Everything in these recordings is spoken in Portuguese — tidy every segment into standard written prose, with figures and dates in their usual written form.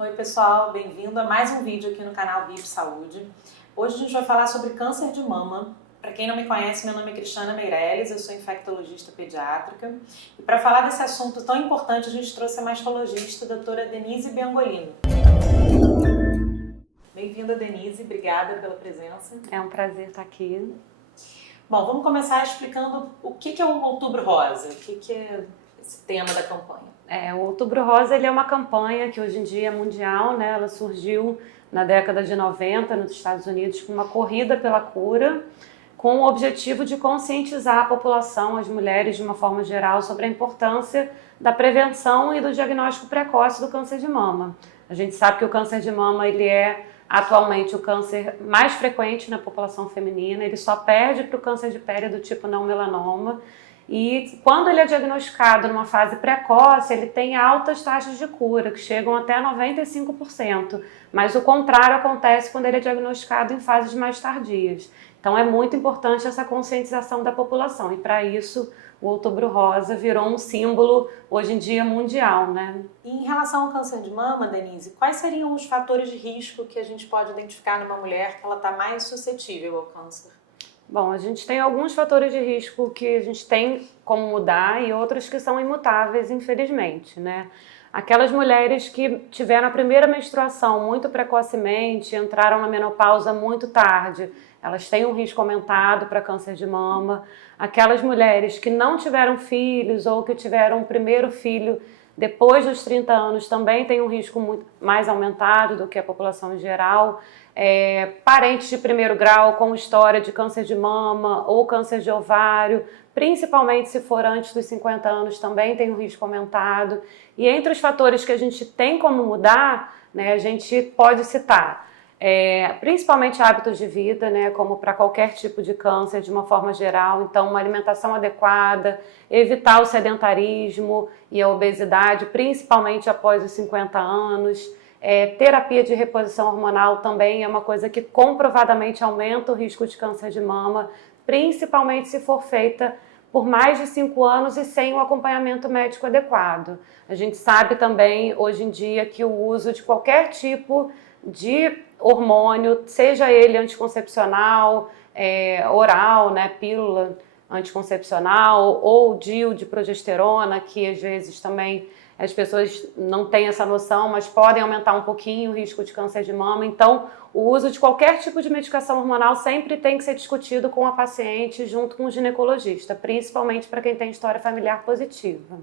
Oi pessoal, bem-vindo a mais um vídeo aqui no canal VIP Saúde. Hoje a gente vai falar sobre câncer de mama. Para quem não me conhece, meu nome é Cristiana Meirelles, eu sou infectologista pediátrica. E para falar desse assunto tão importante, a gente trouxe a mastologista, a doutora Denise Biangolino. Bem-vinda, Denise, obrigada pela presença. É um prazer estar aqui. Bom, vamos começar explicando o que é o Outubro Rosa, o que é esse tema da campanha. O Outubro Rosa ele é uma campanha que hoje em dia é mundial, né? Ela surgiu na década de 90 nos Estados Unidos com uma corrida pela cura, com o objetivo de conscientizar a população, as mulheres de uma forma geral, sobre a importância da prevenção e do diagnóstico precoce do câncer de mama. A gente sabe que o câncer de mama ele é atualmente o câncer mais frequente na população feminina, ele só perde para o câncer de pele do tipo não melanoma. E quando ele é diagnosticado numa fase precoce, ele tem altas taxas de cura, que chegam até 95%. Mas o contrário acontece quando ele é diagnosticado em fases mais tardias. Então é muito importante essa conscientização da população. E para isso, o Outubro Rosa virou um símbolo, hoje em dia, mundial, né? E em relação ao câncer de mama, Denise, quais seriam os fatores de risco que a gente pode identificar numa mulher que ela está mais suscetível ao câncer? Bom, a gente tem alguns fatores de risco que a gente tem como mudar e outros que são imutáveis, infelizmente, né? Aquelas mulheres que tiveram a primeira menstruação muito precocemente, entraram na menopausa muito tarde, elas têm um risco aumentado para câncer de mama. Aquelas mulheres que não tiveram filhos ou que tiveram o primeiro filho depois dos 30 anos também têm um risco muito mais aumentado do que a população em geral. Parentes de primeiro grau com história de câncer de mama ou câncer de ovário, principalmente se for antes dos 50 anos, também tem um risco aumentado. E entre os fatores que a gente tem como mudar, né, a gente pode citar principalmente hábitos de vida, né, como para qualquer tipo de câncer de uma forma geral. Então, uma alimentação adequada, evitar o sedentarismo e a obesidade, principalmente após os 50 anos. Terapia de reposição hormonal também é uma coisa que comprovadamente aumenta o risco de câncer de mama, principalmente se for feita por mais de 5 anos e sem um acompanhamento médico adequado. A gente sabe também, hoje em dia, que o uso de qualquer tipo de hormônio, seja ele anticoncepcional, oral, né, pílula anticoncepcional, ou DIU de progesterona, que às vezes também as pessoas não têm essa noção, mas podem aumentar um pouquinho o risco de câncer de mama. Então, o uso de qualquer tipo de medicação hormonal sempre tem que ser discutido com a paciente junto com o ginecologista, principalmente para quem tem história familiar positiva.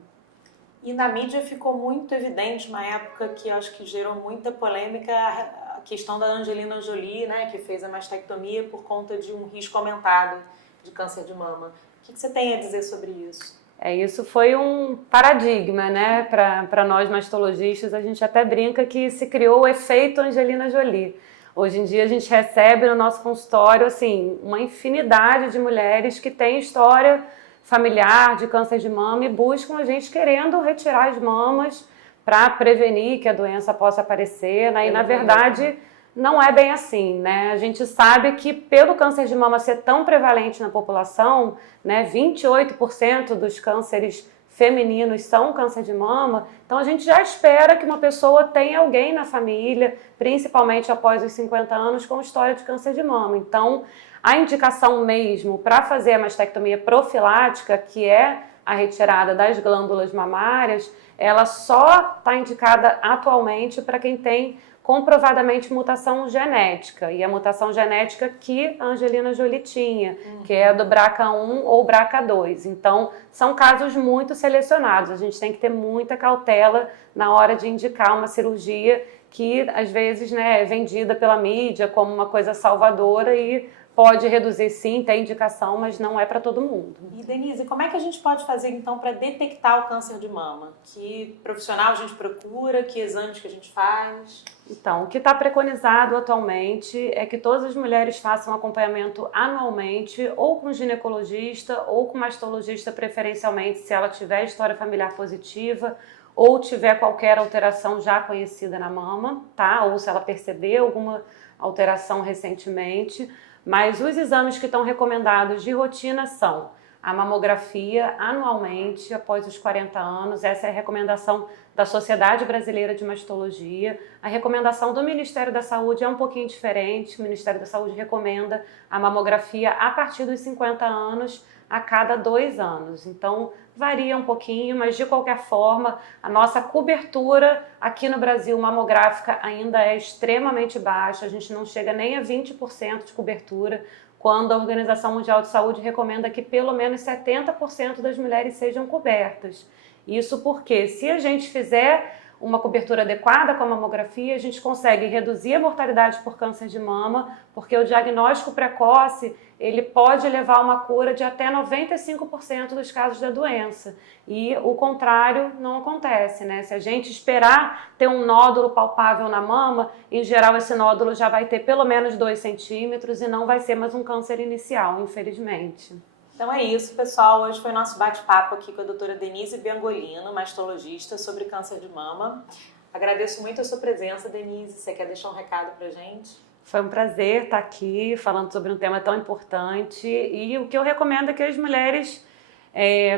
E na mídia ficou muito evidente, uma época que acho que gerou muita polêmica, a questão da Angelina Jolie, né, que fez a mastectomia por conta de um risco aumentado de câncer de mama. O que você tem a dizer sobre isso? Isso foi um paradigma, né, para nós mastologistas. A gente até brinca que se criou o efeito Angelina Jolie. Hoje em dia a gente recebe no nosso consultório assim, uma infinidade de mulheres que têm história familiar de câncer de mama e buscam a gente querendo retirar as mamas para prevenir que a doença possa aparecer, né? E na verdade não é bem assim, né? A gente sabe que pelo câncer de mama ser tão prevalente na população, né, 28% dos cânceres femininos são câncer de mama, então a gente já espera que uma pessoa tenha alguém na família, principalmente após os 50 anos, com história de câncer de mama. Então, a indicação mesmo para fazer a mastectomia profilática, que é a retirada das glândulas mamárias, ela só está indicada atualmente para quem tem comprovadamente mutação genética, e a mutação genética que a Angelina Jolie tinha, que é a do BRCA1 ou BRCA2. Então, são casos muito selecionados. A gente tem que ter muita cautela na hora de indicar uma cirurgia que, às vezes, né, é vendida pela mídia como uma coisa salvadora e pode reduzir, sim, tem indicação, mas não é para todo mundo. E, Denise, como é que a gente pode fazer, então, para detectar o câncer de mama? Que profissional a gente procura? Que exames que a gente faz? Então, o que está preconizado atualmente é que todas as mulheres façam acompanhamento anualmente, ou com ginecologista, ou com mastologista, preferencialmente, se ela tiver história familiar positiva, ou tiver qualquer alteração já conhecida na mama, tá? Ou se ela perceber alguma alteração recentemente. Mas os exames que estão recomendados de rotina são a mamografia anualmente após os 40 anos. Essa é a recomendação da Sociedade Brasileira de Mastologia. A recomendação do Ministério da Saúde é um pouquinho diferente. O Ministério da Saúde recomenda a mamografia a partir dos 50 anos, a cada 2 anos. Então, varia um pouquinho, mas de qualquer forma, a nossa cobertura aqui no Brasil mamográfica ainda é extremamente baixa. A gente não chega nem a 20% de cobertura, quando a Organização Mundial de Saúde recomenda que pelo menos 70% das mulheres sejam cobertas. Isso porque, se a gente fizer uma cobertura adequada com a mamografia, a gente consegue reduzir a mortalidade por câncer de mama, porque o diagnóstico precoce ele pode levar a uma cura de até 95% dos casos da doença. E o contrário não acontece, né? Se a gente esperar ter um nódulo palpável na mama, em geral esse nódulo já vai ter pelo menos 2 centímetros e não vai ser mais um câncer inicial, infelizmente. Então é isso, pessoal. Hoje foi o nosso bate-papo aqui com a doutora Denise Biangolino, mastologista, sobre câncer de mama. Agradeço muito a sua presença, Denise. Você quer deixar um recado pra gente? Foi um prazer estar aqui falando sobre um tema tão importante, e o que eu recomendo é que as mulheres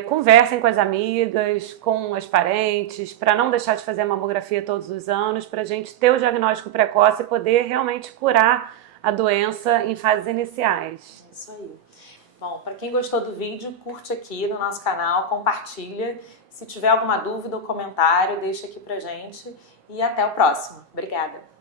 conversem com as amigas, com as parentes, para não deixar de fazer a mamografia todos os anos, para a gente ter o diagnóstico precoce e poder realmente curar a doença em fases iniciais. Isso aí. Bom, para quem gostou do vídeo, curte aqui no nosso canal, compartilha. Se tiver alguma dúvida ou comentário, deixa aqui pra gente. E até o próximo. Obrigada!